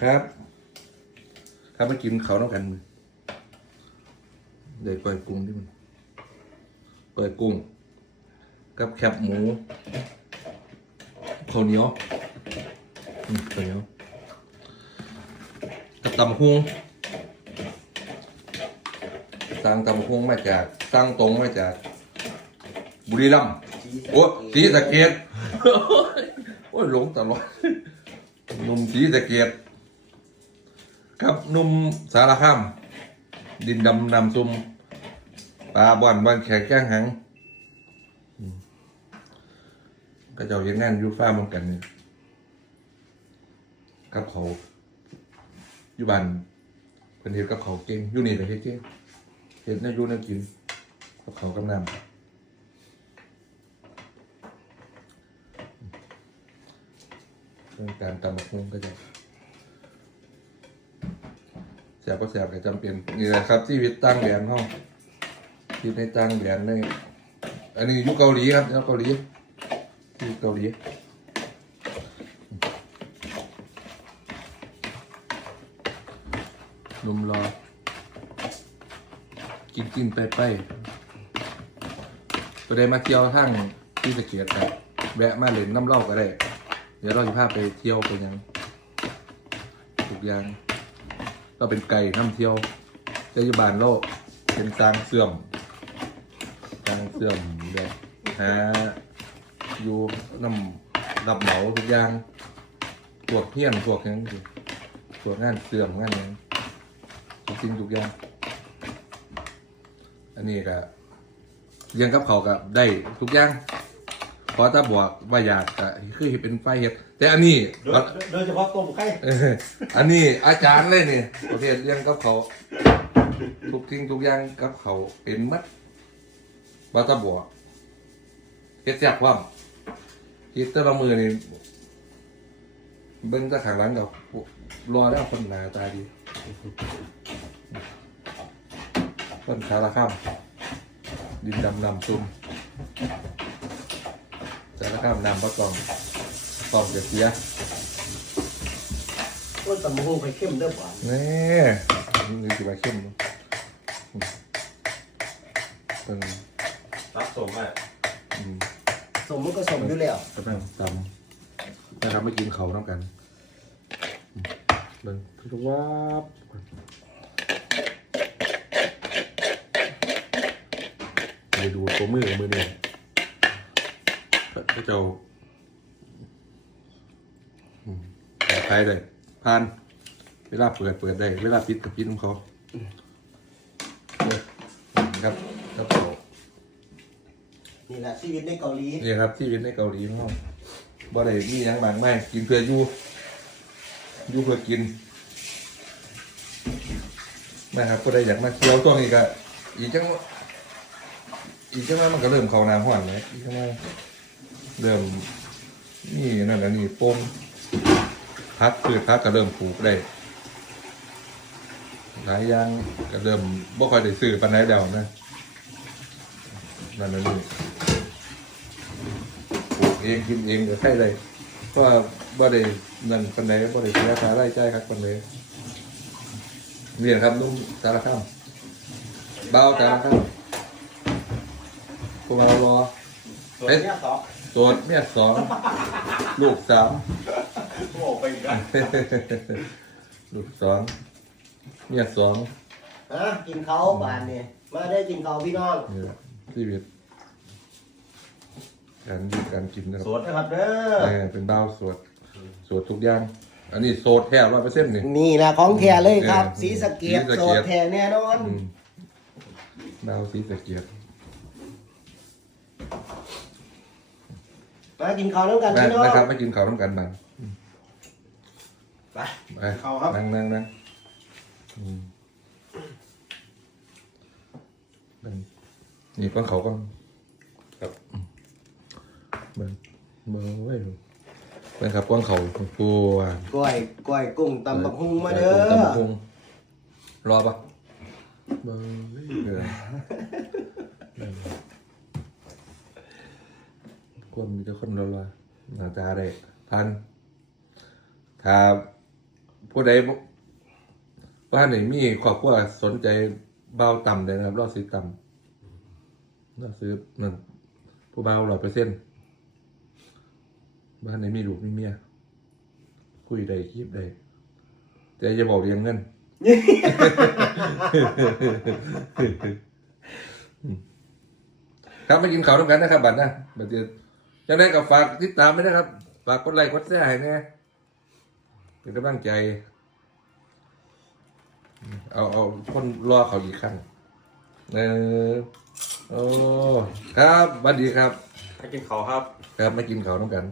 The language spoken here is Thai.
ครับ ครับมากินเขาต้องกันมือเดี๋ยวก้อยกุ้งที่มันก้อยกุ้ง กับแคบหมูข้าวเหนียวข้าวเหนียวกับตำฮุงสั่งตำฮุงมาจากสั่งตรงมาจาก บุรีรัมย์โอ้สีสะเกดโอ้ยหลงตลอดนมสีสะเกด กับนุ่มสารคามดินดำนำซุมปลาบ่อนบ้านแขกแก้งหังก็เจ้าเฮ็ดงานยู่ฟ้ามเหมือนกันนี่กับเขาอยู่บ้านเพิ่นเฮ็ดกับเขาเก่งอยู่นี่ก็เฮ็ดเก่งเฮ็ดแนวอยู่แนวกินกับเขากับน้ำเรื่องการตำบักหุ่งก็จะ แสบก็แสบก็จำเป็นนี่แหละครับชีวิตตั้งแหวนห้องชีวิตในตั้งแหวนในอันนี้ยู่เกาหลีครับยู่เกาหลีที่เกาหลีนมรอกินกินไปไปประเดี๋ยวมาเที่ยวทางที่สะเกียดครับแวะมาเล่นน้ำเล่าก็ได้ เดี๋ยวเราจะพาไปเที่ยวไปยังทุกอย่าง เราเป็นไก่น้ำเที่ยวเจอยบานโลกเป็นตางเสื่อมตางเสื่อมเลยฮะอยู่นำรับเหมาทุกอย่างพวกเพี้ยนพวกหยังสิพวกงานเสื่อมงานหยังทุกสิ่งทุกอย่างอันนี้ก็เลี้ยงกับเขากับได้ทุกอย่าง พราะถ้าบอกว่าอยากก็คือเฮ็ดเป็นไฟเฮ็ดแต่อันนี้ โดยโดยเฉพาะต้มไข่เอออันนี้อาจารย์เลยนี่ประเภทเลี้ยงกับเขาวทุกสิ่งทุกอย่างกับเขาวเป็นหมัดว่าถ้าบอกเฮ็ดแซ่บความคิดแต่ละมือนี่เบิ่งแตะขางหลังกับรอแล้วคนหนาตาดีต้นสารข้ามดินดำนำซุ่ม สารข้ามนำพระกองกองเสียเสียก็ตำหูไปเข้มเด้อหวานแน่นี่คือใบเข้มเนอะเป็นรับสมอะอืมสมมันก็สมอยู่แล้วกำลังตำนะครับไม่กินเขาต้องกันอืมเบิ่งทุกว่าบไปดูตัวมือมือนี่ ก็เจ้าอืมปลอดภัยเลยผ่าน เวลาเปิดเปิดได้ เวลาปิดกับปิดของเขาเนี่ยครับครับผมนี่แหละชีวิตในเกาหลีนี่ครับที่วิตในเกาหลีของเราบ่ได้มีหยังมากไม่กินเพื่ออยู่อยู่เพื่อกินนะครับก็ได้อยากมาเที่ยวตัวนี้ก็อีกจังอีกจังว่ามันก็เริ่มเข้าหน้าห้อนเลยอีกจังว่า เริ่มนี่นั่นแล้วนี่ปมพักพืชพักก็เริ่มปลูกได้หลายอย่างก็เริ่มบ่ค่อยได้ซื้อปานใดแล้วนะนั่นน่ะนี่ปลูกเองกินเองก็ใช่เลยเพราะว่าบ่ได้นั่นปานใดบ่ได้เสียค่าใช้จ่ายครับปานใดนี่แหละครับนุ่มสารคามเบาสารคามพวกเรารอตัวเนี้ย สองโสดเมียสองลูกสามโอ้ไปอีกแล้วลูกสองเมียสองฮะกินเขาบานเนี่ยมาได้กินเขาพี่น้องนี่แหละชีวิตการอยู่การกินนะครับสดนะครับเด้อเออเป็นดาวสวดสวดทุกอย่าง อันนี้โสดแท้ร้อยเปอร์เซ็นต์นี่ นี่แหละของแท้เลยครับเออสีสะเกียศรีสะโสเกีดยษแท้แน่นอนอืมดาวสีสะเกียรติ มากินเขาแล้วกันนะพี่น้องนะครับไม่กินข้าวน้ำกันบันไปไปข้าวครับนั่งนั่งนั่งอืมมันนี่ก้อนเขาก้อนครับอืมเบิ่งเบิ่งไว้ดูเป็นครับก้อนเขาตัวกล้วยกล้วยกุ้งตำบักฮุงมาเด้อตำบักหุ่งรอปะเบิ่งเด้อเบิ่ง ความมีแต่คนรอๆหน้าตาได้พันถ้าผู้ใดบ้านไหนมีครอบครัวสนใจเบาต่ำเลยนะครับรอซื้อต่ำรอซื้อนั่นผู้เบาร้อยเปอร์เซ็นต์บ้านไหนมีลูกมีเมียคุยได้คีบได้แต่อย่าบอกเรียงเงินครับมากินข้าวด้วยกันนะครับบัดนะบัดเดียวยังได้กับฝากติดตามไว้นะครับ ฝากกดไลค์กดแชร์ให้แน่เป็นกำลังใจ เอาเอาคนรอเขาอีกครั้งเออโอ้ครับสวัสดีครับ ให้กินเขาครับ ครับมากินข้าวด้วยกัน